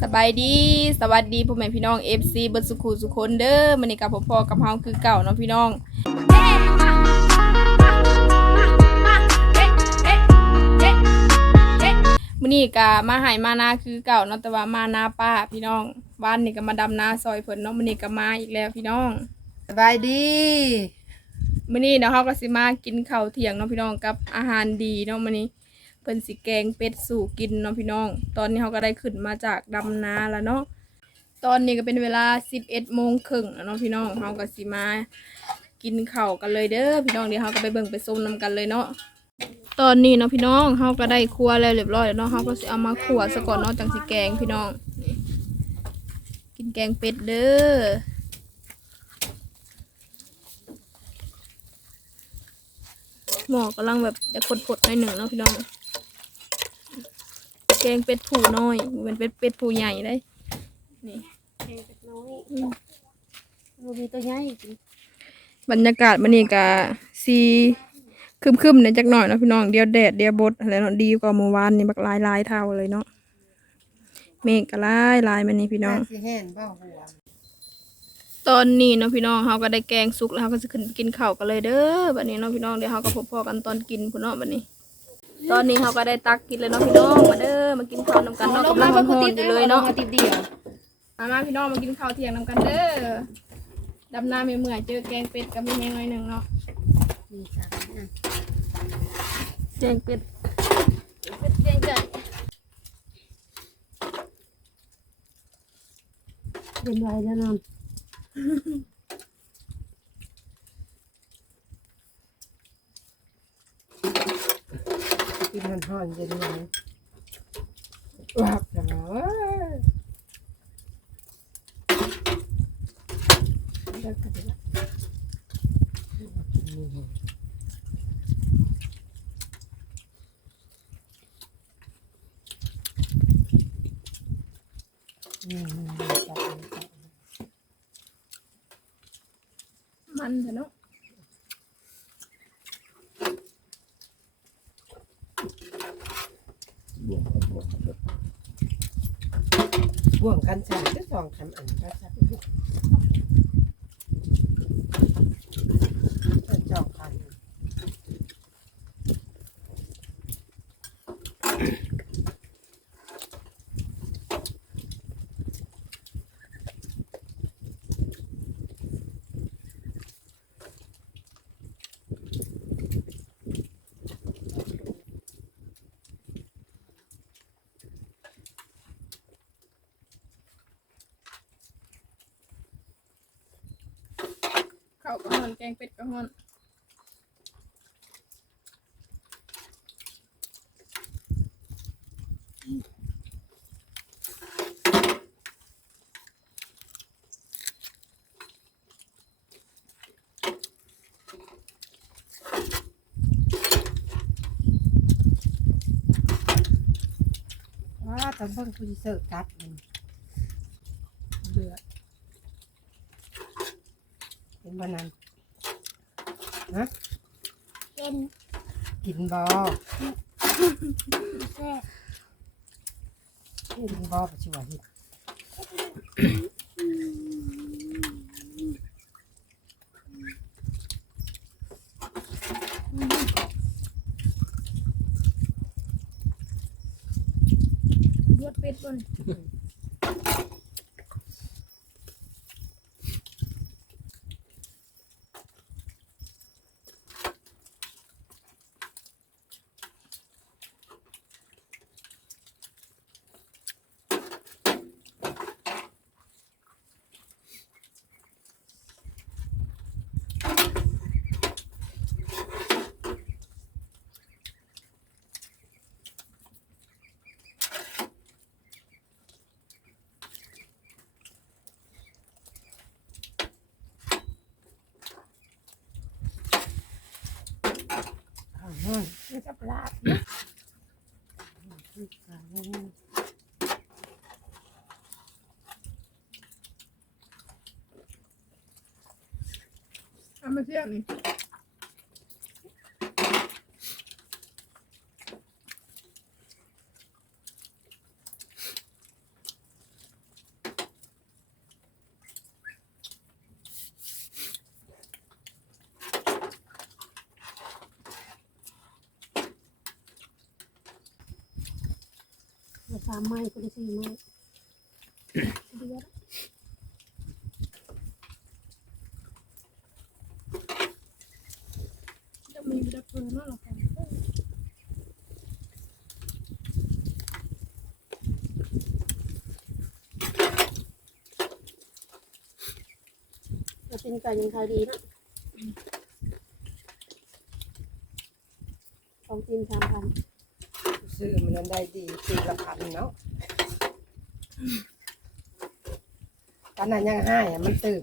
สบายดีสวัสดีพ่อแม่พี่น้อง FC เบิดสุขุสุคนเด้อมื้อนี้กับพ่อๆกับเฮาคือเก่าเนาะพี่น้องมื้อนี้ก็มาใหายมานาคือเก่าเนาะแต่ว่ามานาป้าพี่น้องบ้านนี่ก็มาดำนาซอยเพิ่นเนาะมื้อนี้ก็มาอีกแล้วพี่น้องสบายดีมื้อนี้เนาะเฮาก็สิมากินข้าวเที่ยงเนาะพี่น้องกับอาหารดีเนาะมื้อนี้เพิ่นสิแกงเป็ดสู่กินเนาะพี่น้อง ตอนนี้เฮาก็ได้ขึ้นมาจากดำนาแล้วเนาะตอนนี้ก็เป็นเวลา 11โมงครึ่งแล้วเนาะพี่น้องเฮาก็สิมากินข้าวกันเลยเด้อพี่น้องเดี๋ยวเฮาก็ไปเบิ่งไปส้มนํกันเลยเนาะตอนนี้เนาะพี่น้องเฮาก็ได้ครัวแล้วเรียบร้อยแล้วเนาะเฮาก็เอามาคั่วซะก่อนเนาะจังสิแกงพี่น้องกินแกงเป็ดเด้อหมอกำลังแบบจะผดๆหน่อยหนึ่งเนาะพี่น้อง แกงเป็ดผูน้อยเป็นเป็ดเป็ดผูใหญ่เลยนี่เล็กน้อยอืมเรามีตัวใหญ่กินบรรยากาศมันนี่กะซีคึมๆในอยจักหน่อยเนาะพี่น้องเดียวแดดเดียวบดอะไรเนาะดีกว่าเมื่อวานนี่บักหลายลายๆเท่าเลยเนาะเมฆก็หลายลายมันนี่พี่น้องสิแห่นบ้าหัวตอนนี้เนาะพี่น้องเขาก็ได้แกงสุกแล้วเขาก็จะขึ้นกินข้าวกันเลยเด้อบัดนี้เนาะพี่น้องเดี๋ยวเขาก็พบพอกันตอนกินพุ่นเนาะบัดนี้ ตอนนี้เขาก็ได้ตักกินเลยเนาะพี่น้องมาเด้อมากินข้าวนำกันเนาะกำลังร้อนๆอยู่เลยเนาะอติดเดียวมามาพี่น้องมากินข้าวเที่ยงนำกันเด้อดำน้ำไม่เมื่อยเจอแกงเป็ดกับมีแมงหน่อยหนึ่งเนาะมีสามอะแกงเป็ดเป็ดแกงไก่เป็นไรแล้วนอนกิน มันห่อนจะดีไหมวับจังเลยเลิกกันละมันเถอะเนาะ บ่วงกันใส่ก็สองคำอันก็สับจอกกัน ข้าวก็ฮ้อนแกงเป็ดก็ฮ้อนว้าตอนเพิ่งคุยเสิร์ฟกัดมันเดือด เป็นวันนั้นฮะเป็นกินบอแซ่บกินบอปัจจุบันรวดเป็ดบน กับลาบเอามาเที่ยงนี่ามไม้คนละสี่ไม้เดือดจะมีดับเพลิงเนาะหรอคะเราเป็นไก่ยังขายดีนะสองตีนสามพัน ซื้อมันได้ดีปีละพันเนาะตอนนั้นยังให้อะมันตื่น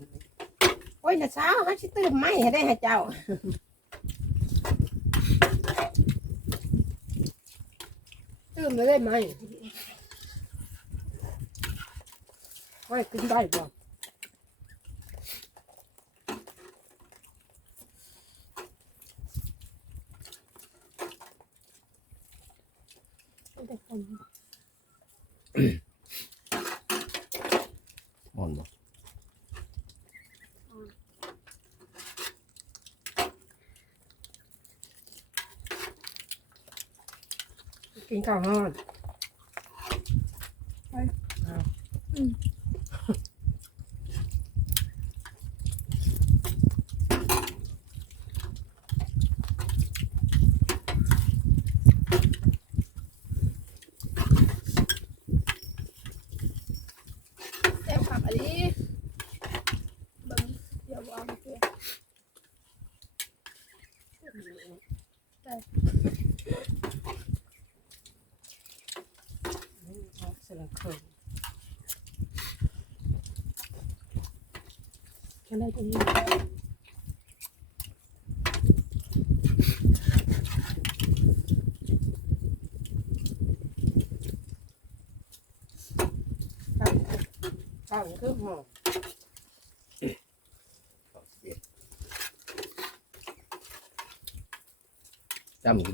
โอ้ยนะเช้าฮัชิตื่นไหมให้ได้ให้เจ้าตื่นไม่ได้ไหมโอ้ยกินได้บ่ ไม่ได้คน อ่อนบ่ กินข้าวห้อนแซ่บผักอันนี้เบิ่งเดี๋ยวาไปเพื่อสลังเคิง จะได้ตรงนี้ข้าวคือหอมจำ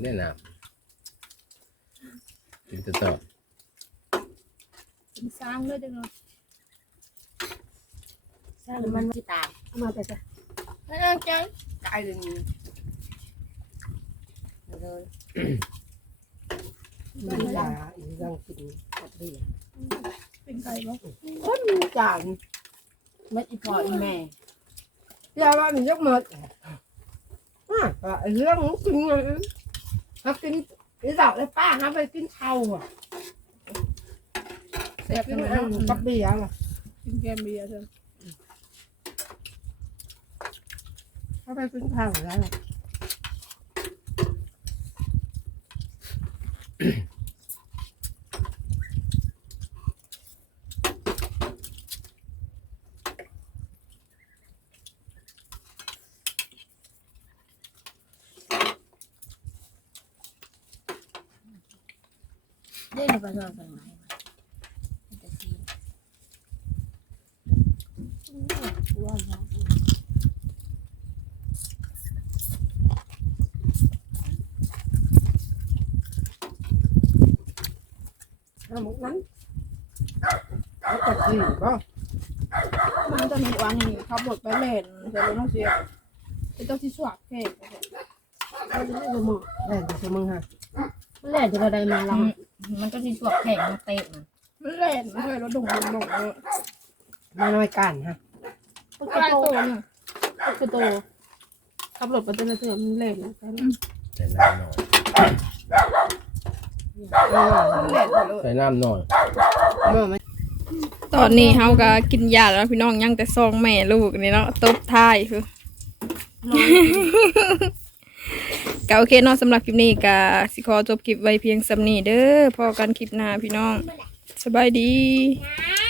กินได้น้ำกินแตตอนกินซ้างเลยจังเนาะสร้างมันที่ตามเอามาแต่ซะให้เอาใจกายเลยนี่เลยมียาอีกเรื่องกินกับเบียร์เป็นไก่บ่คนมีจานไม่อีพออีแม่ยาว่ามันยกหมดอะก็เรื่องของกินไงเขากินไอ้ดอกไอ้ป้าเขาไปกินเทาอะแซ่บกิจันงเลยอันเนาะกับเบียร์อะกินแกมเบียร์เถอะ เขาไปกินเทาแล้วได้ในประชาชนไหมจะซีว่าอย่าง ห้ามุกนั้นเขาจะขี่ก็มันจะมีวันนี้ขับรถไปเล่นเดี๋ยวรถน้องเสียเป็นตัวที่สวักแค่เขาจะได้รู้มั้งแม่จะมึงฮะมันแหล่จะได้มาลังมันก็ที่สวบแข่งมาเตะมันมันเล่นเฮ้ยรถดุงดุงดุงเลยมาหน่อยกันฮะมันใกก็ล้โตตัวเนี่ยมันก็โตขับรถไปเต้นเต้นมันเล่นนะใส่น้ำหน่อย ใส่น้ำหน่อยเมื่อมันตอนนี้เฮาก็กินยาแล้วพี่น้องยังแต่ซองแม่ลูกนี่เนาะตบท้ายคือก็โอเคเนาะสำหรับคลิปนี้ก็สิขอจบคลิปไว้เพียงสำนี้เด้อพอกันคลิปหน้าพี่น้อง สบายดีน้า